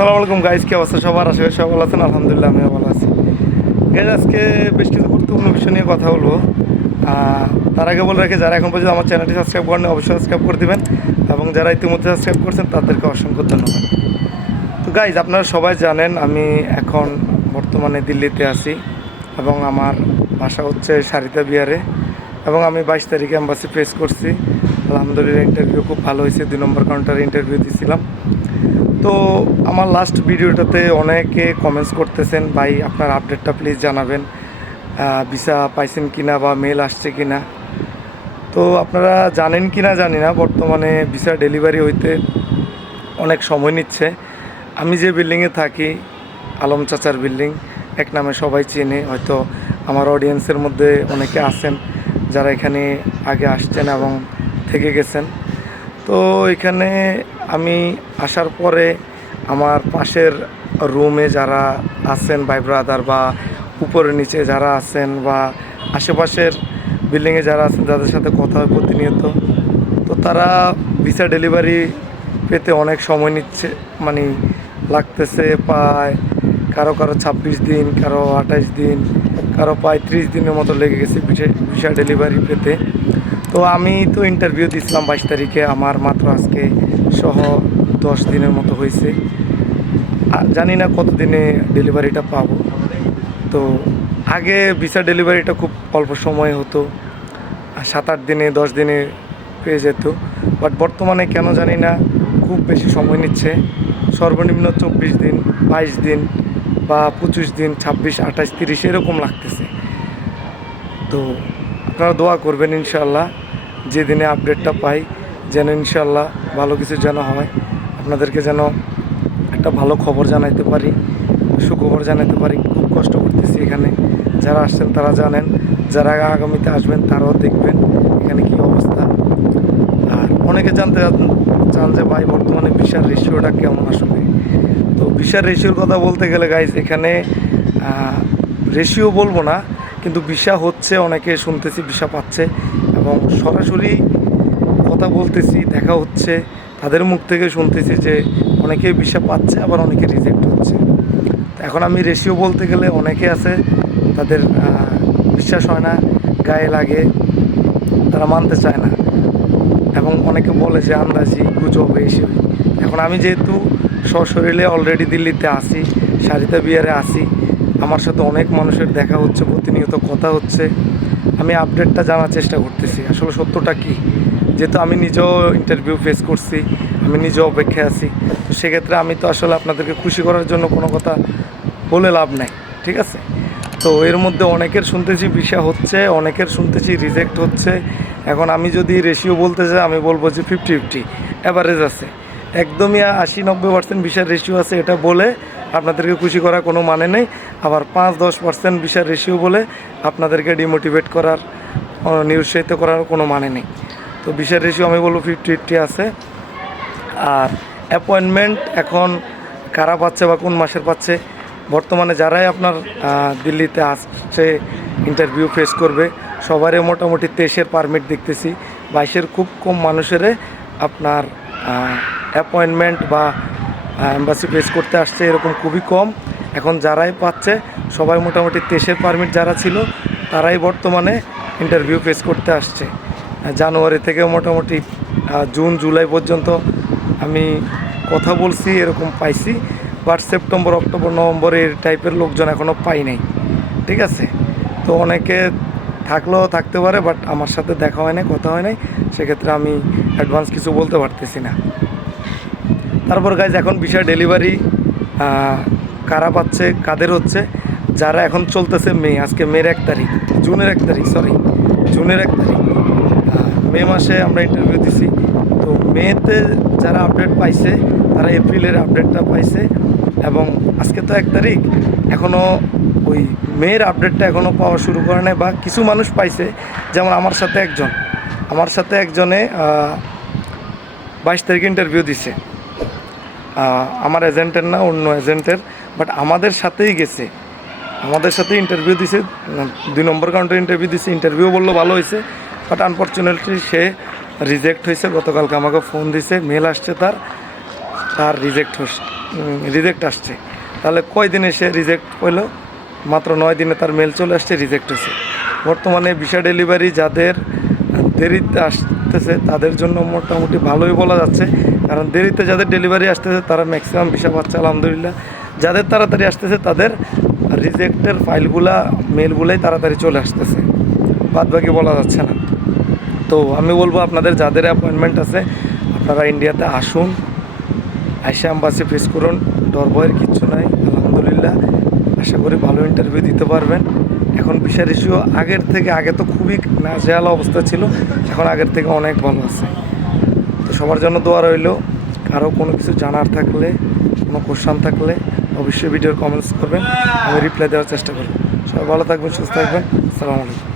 আসসালামু আলাইকুম গাইজ কি অবস্থা? সবার আশা করি সবাই ভালো আছেন। আলহামদুলিল্লাহ, আমিও ভালো আছি। গাইজ আজকে বেশ কিছু গুরুত্বপূর্ণ বিষয় নিয়ে কথা বলব। তার আগে বলে রাখি, যারা এখন পর্যন্ত আমার চ্যানেলটি সাবস্ক্রাইব করেন অবশ্যই সাবস্ক্রাইব করে দিবেন এবং যারা ইতিমধ্যে সাবস্ক্রাইব করছেন, তাদেরকে অসংখ্য ধন্যবাদ। তো গাইজ আপনারা সবাই জানেন, আমি এখন বর্তমানে দিল্লিতে আছি এবং আমার বাসা হচ্ছে সারিতা বিহারে এবং আমি বাইশ তারিখে অ্যাম্বাসি ফেস করছি। আলহামদুলিল্লাহ ইন্টারভিউ খুব ভালো হয়েছে। দুই নম্বর কাউন্টারে ইন্টারভিউ দিয়েছিলাম তো আমার লাস্ট ভিডিওটাতে অনেকে কমেন্টস করতেছেন, ভাই, আপনার আপডেটটা প্লিজ জানাবেন। ভিসা পাইছেন কি না বা মেল আসছে কি না তো আপনারা জানেন কি না জানি না, বর্তমানে ভিসা ডেলিভারি হইতে অনেক সময় নিচ্ছে। আমি যে বিল্ডিংয়ে থাকি, আলম চাচার বিল্ডিং এক নামে সবাই চেনে, হয়তো আমার অডিয়েন্সের মধ্যে অনেকে আছেন যারা এখানে আগে আসছেন এবং থেকে গেছেন। তো এখানে আমি আসার পরে আমার পাশের রুমে যারা আছেন ভাই ব্রাদার বা উপরে নিচে যারা আছেন বা আশেপাশের বিল্ডিংয়ে যারা আছেন যাদের সাথে কথা হয় প্রতিনিয়ত। তো তারা ভিসা ডেলিভারি পেতে অনেক সময় নিচ্ছে মানে লাগতেছে পায় কারও কারও ছাব্বিশ দিন, কারও আঠাশ দিন, কারও পঁয়ত্রিশ দিনের মতো লেগে গেছে ভিসা ডেলিভারি পেতে। তো আমি তো ইন্টারভিউ দিয়েছিলাম বাইশ তারিখে। আমার মাত্র আজকে সহ দশ দিনের মতো হয়েছে। জানি না কত দিনে ডেলিভারিটা পাবো। তো আগে ভিসা ডেলিভারিটা খুব অল্প সময় হতো। সাত আট দিনে, দশ দিনে পেয়ে যেত। বাট বর্তমানে কেন জানি না, খুব বেশি সময় নিচ্ছে। সর্বনিম্ন চব্বিশ দিন, বাইশ দিন বা পঁচিশ দিন, ছাব্বিশ, আঠাশ, তিরিশ এরকম লাগতেছে। তো আপনারা দোয়া করবেন ইনশাল্লাহ যে দিনে আপডেটটা পাই, যেন ইনশাল্লাহ ভালো কিছু যেন হয়। আপনাদেরকে যেন একটা ভালো খবর জানাইতে পারি, সুখবর জানাতে পারি। খুব কষ্ট করতেছি এখানে। যারা আসছেন তারা জানেন, যারা আগামীতে আসবেন তারাও দেখবেন এখানে কি অবস্থা। আর অনেকে জানতে চান যে, ভাই, বর্তমানে বিশাল রেশিওটা কেমন আসবে তো বিশাল রেশিওর কথা বলতে গেলে গাইজ এখানে রেশিও বলব না কিন্তু বিষা হচ্ছে, অনেকে শুনতেছি বিষা পাচ্ছে এবং সরাসরি কথা বলতেছি, দেখা হচ্ছে, তাদের মুখ থেকে শুনতেছি যে অনেকে বিষা পাচ্ছে, আবার অনেকে রিজেক্ট হচ্ছে। এখন আমি রেশিও বলতে গেলে অনেকে আছে, তাদের বিশ্বাস হয় না, গায়ে লাগে, তারা মানতে চায় না। এবং অনেকে বলে যে আন্দাজি, গুজব এসে এখন আমি যেহেতু সশরীরে অলরেডি দিল্লিতে আসি সারিতা বিহারে আসি আমার সাথে অনেক মানুষের দেখা হচ্ছে, প্রতিনিয়ত কথা হচ্ছে। আমি আপডেটটা জানার চেষ্টা করতেছি। আসলে সত্যটা কি? যেহেতু আমি নিজেও ইন্টারভিউ ফেস করছি, আমি নিজেও অপেক্ষায় আছি। তো সেক্ষেত্রে আমি তো আসলে আপনাদেরকে খুশি করার জন্য কোনো কথা বলে লাভ নাই, ঠিক আছে? তো এর মধ্যে অনেকের শুনতেছি বিষা হচ্ছে, অনেকের শুনতেছি রিজেক্ট হচ্ছে। এখন আমি যদি রেশিও বলতে চাই আমি বলব যে ফিফটি ফিফটি অ্যাভারেজ আছে। একদমই আশি নব্বই পার্সেন্ট বিষার রেশিও আছে এটা বলে আপনাদেরকে খুশি করার কোনো মানে নেই। আবার পাঁচ দশ পার্সেন্ট বিষার রেশিও বলে আপনাদেরকে ডিমোটিভেট করার নিরুৎসাহিত করার কোনো মানে নেই। তো বিষার রেশিও আমি বলব ফিফটি ফিফটি আছে। আর অ্যাপয়েন্টমেন্ট এখন কারা পাচ্ছে বা কোন মাসের পাচ্ছে, বর্তমানে যারাই আপনার দিল্লিতে আসছে ইন্টারভিউ ফেস করবে। সবারই মোটামুটি তেইশের পারমিট দেখতেছি। বাইশের খুব কম মানুষের আপনার অ্যাপয়েন্টমেন্ট বা অ্যাম্বাসি ফেস করতে আসছে এরকম খুবই কম। এখন যারাই পাচ্ছে, সবাই মোটামুটি তেইশের পারমিট যারা ছিল, তারাই বর্তমানে ইন্টারভিউ ফেস করতে আসছে। জানুয়ারি থেকে মোটামুটি জুন, জুলাই পর্যন্ত আমি কথা বলছি, এরকম পাইছি। বাট সেপ্টেম্বর, অক্টোবর, নভেম্বর এই টাইপের লোকজন এখনও পাই নাই। ঠিক আছে? তো অনেকে থাকলেও থাকতে পারে বাট আমার সাথে দেখা হয় নাই, কথা হয় নাই। সেক্ষেত্রে আমি অ্যাডভান্স কিছু বলতে পারতেছি না। তারপর গাইজ এখন বিষয় ডেলিভারি কারা পাচ্ছে, কাদের হচ্ছে, যারা এখন চলতেছে মে, আজকে মের এক তারিখ, জুনের এক তারিখ সরি জুনের এক তারিখ মে মাসে আমরা ইন্টারভিউ দিছি, তো মেতে যারা আপডেট পাইছে, তারা এপ্রিলের আপডেটটা পাইছে, এবং আজকে তো এক তারিখ এখনও ওই মেয়ের আপডেটটা এখনও পাওয়া শুরু করে নাই, বা কিছু মানুষ পাইছে, যেমন আমার সাথে একজন, আমার সাথে একজনে বাইশ তারিখে ইন্টারভিউ দিছে। আমার এজেন্টের না, অন্য এজেন্টের বাট আমাদের সাথেই গেছে। আমাদের সাথে ইন্টারভিউ দিছে দুই নম্বর কাউন্টার ইন্টারভিউ দিছে ইন্টারভিউ বলল ভালো হয়েছে বাট আনফর্চুনেটলি সে রিজেক্ট হয়েছে। গতকালকে আমাকে ফোন দিছে মেল আসছে তার তার রিজেক্ট রিজেক্ট আসছে। তাহলে কয় দিনে সে রিজেক্ট হইল? মাত্র নয় দিনে তার মেল চলে আসছে রিজেক্ট হয়েছে। বর্তমানে ভিসা ডেলিভারি যাদের দেরিতে আসতেছে, তাদের জন্য মোটামুটি ভালোই বলা যাচ্ছে। কারণ দেরিতে যাদের ডেলিভারি আসতেছে, তারা ম্যাক্সিমাম ভিসা পাচ্ছে, আলহামদুলিল্লাহ। যাদের তাড়াতাড়ি আসতেছে, তাদের রিজেক্টের ফাইলগুলা মেলগুলাই তাড়াতাড়ি চলে আসতেছে। বাদ বাকি বলা যাচ্ছে না। তো আমি বলব, আপনাদের যাদের অ্যাপয়েন্টমেন্ট আছে, আপনারা ইন্ডিয়াতে আসুন। আইসা আম্বাসি ফেস করুন ডর ভয়ের কিচ্ছু নাই, আলহামদুলিল্লাহ। আশা করি ভালো ইন্টারভিউ দিতে পারবেন। এখন বিশার ইস্যু আগের থেকে আগে তো খুবই নাজেহাল অবস্থা ছিল, এখন আগের থেকে অনেক ভালো আছে। তো সবার জন্য দোয়া রইল, কারও কোনো কিছু জানার থাকলে, কোনো কোশ্চান থাকলে অবশ্যই ভিডিওর কমেন্টস করবেন, আমি রিপ্লাই দেওয়ার চেষ্টা করব। সবাই ভালো থাকবেন, সুস্থ থাকবেন, আসসালামু আলাইকুম।